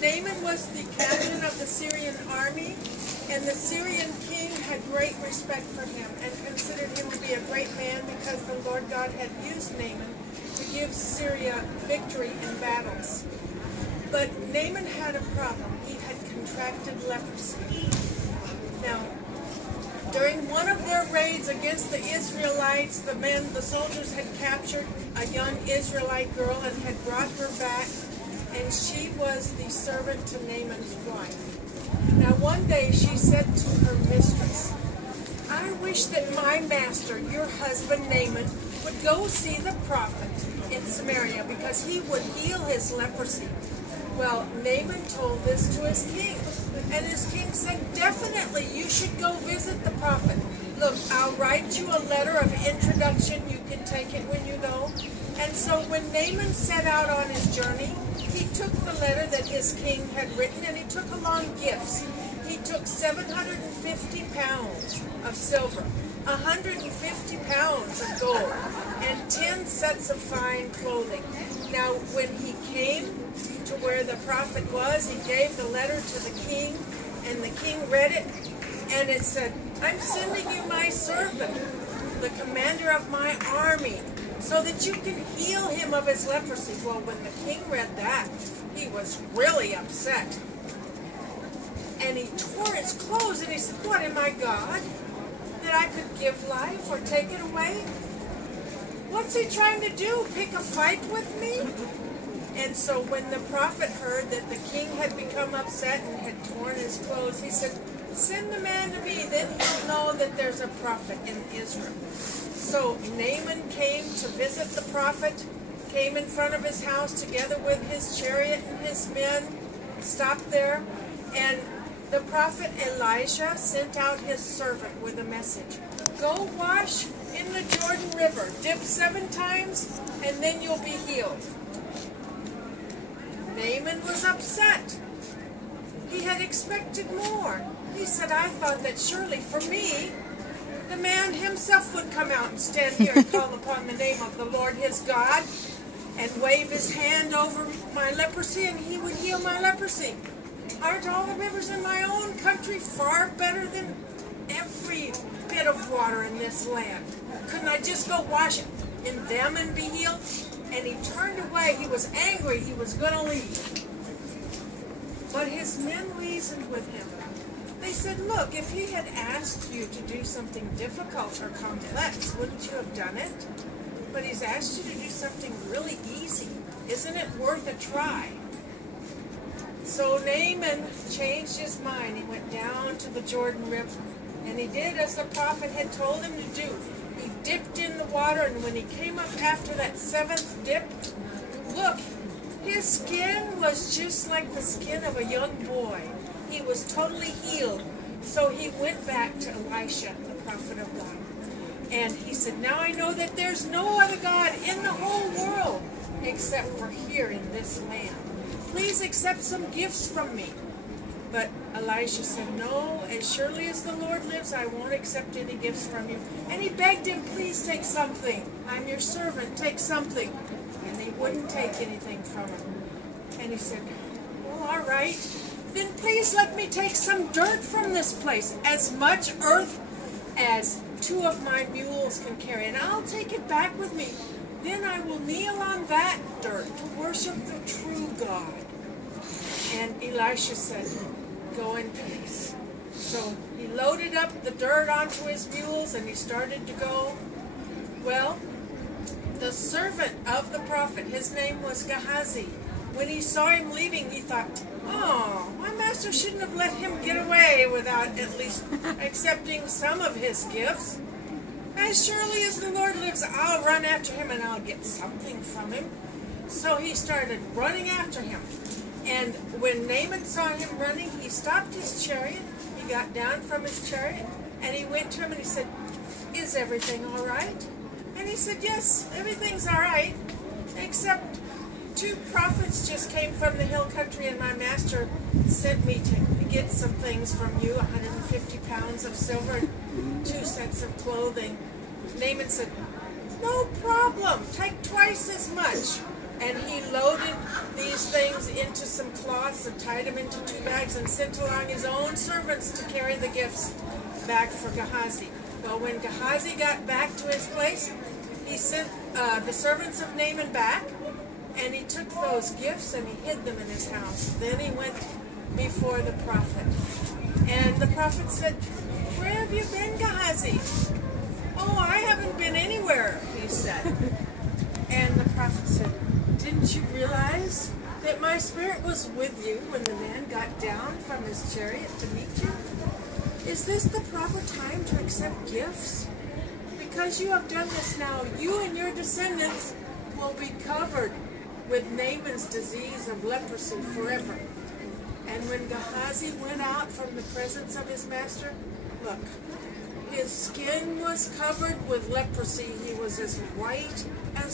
Naaman was the captain of the Syrian army, and the Syrian king had great respect for him and considered him to be a great man because the Lord God had used Naaman to give Syria victory in battles. But Naaman had a problem. He had contracted leprosy. Now, during one of their raids against the Israelites, the soldiers had captured a young Israelite girl and had brought her back, and she was the servant to Naaman's wife. Now one day she said to her mistress, "I wish that my master, your husband Naaman, would go see the prophet in Samaria because he would heal his leprosy." Well, Naaman told this to his king, and his king said, "Definitely, you should go visit the prophet. Look, I'll write you a letter of introduction. You can take it when you go." And so when Naaman set out on his journey, he took the letter that his king had written, and he took along gifts. He took 750 pounds of silver, 150 pounds of gold, and 10 sets of fine clothing. Now, when he came to where the prophet was, he gave the letter to the king, and the king read it, and it said, "I'm sending you my servant, the commander of my army, so that you can heal him of his leprosy." Well, when the king read that, he was really upset. And he tore his clothes, and he said, "What, am I God, that I could give life or take it away? What's he trying to do, pick a fight with me?" And so when the prophet heard that the king had become upset and had torn his clothes, he said, "Send the man to me, then he'll know that there's a prophet in Israel." So Naaman came to visit the prophet, came in front of his house together with his chariot and his men, stopped there, and the prophet Elisha sent out his servant with a message. "Go wash in the Jordan River, dip 7 times, and then you'll be healed." Naaman was upset. He had expected more. He said, "I thought that surely for me, the man himself would come out and stand here and call upon the name of the Lord his God and wave his hand over my leprosy, and he would heal my leprosy. Aren't all the rivers in my own country far better than every bit of water in this land? Couldn't I just go wash in them and be healed?" And he turned away. He was angry. He was going to leave. But his men reasoned with him. They said, "Look, if he had asked you to do something difficult or complex, wouldn't you have done it? But he's asked you to do something really easy. Isn't it worth a try?" So Naaman changed his mind. He went down to the Jordan River, and he did as the prophet had told him to do. He dipped in the water, and when he came up after that 7th dip, look, his skin was just like the skin of a young boy. He was totally healed. So he went back to Elisha, the prophet of God. And he said, "Now I know that there's no other God in the whole world except for here in this land. Please accept some gifts from me." But Elisha said, "No, as surely as the Lord lives, I won't accept any gifts from you." And he begged him, "Please take something. I'm your servant. Take something." And he wouldn't take anything from him. And he said, "Well, all right. Then please let me take some dirt from this place, as much earth as 2 of my mules can carry, and I'll take it back with me. Then I will kneel on that dirt to worship the true God." And Elisha said, "Go in peace." So he loaded up the dirt onto his mules, and he started to go. Well, the servant of the prophet, his name was Gehazi. When he saw him leaving, he thought, "Oh, my master shouldn't have let him get away without at least accepting some of his gifts. As surely as the Lord lives, I'll run after him and I'll get something from him." So he started running after him. And when Naaman saw him running, he stopped his chariot. He got down from his chariot, and he went to him and he said, "Is everything all right?" And he said, "Yes, everything's all right, except 2 prophets just came from the hill country, and my master sent me to get some things from you, 150 pounds of silver and 2 sets of clothing." Naaman said, "No problem. Take twice as much." And he loaded these things into some cloths and tied them into 2 bags and sent along his own servants to carry the gifts back for Gehazi. Well, when Gehazi got back to his place, he sent the servants of Naaman back, and he took those gifts and he hid them in his house. Then he went before the prophet. And the prophet said, "Where have you been, Gehazi?" "Oh, I haven't been anywhere," he said. And the prophet said, "Didn't you realize that my spirit was with you when the man got down from his chariot to meet you? Is this the proper time to accept gifts? Because you have done this now, you and your descendants will be covered with Naaman's disease of leprosy forever." And when Gehazi went out from the presence of his master, look, his skin was covered with leprosy. He was as white as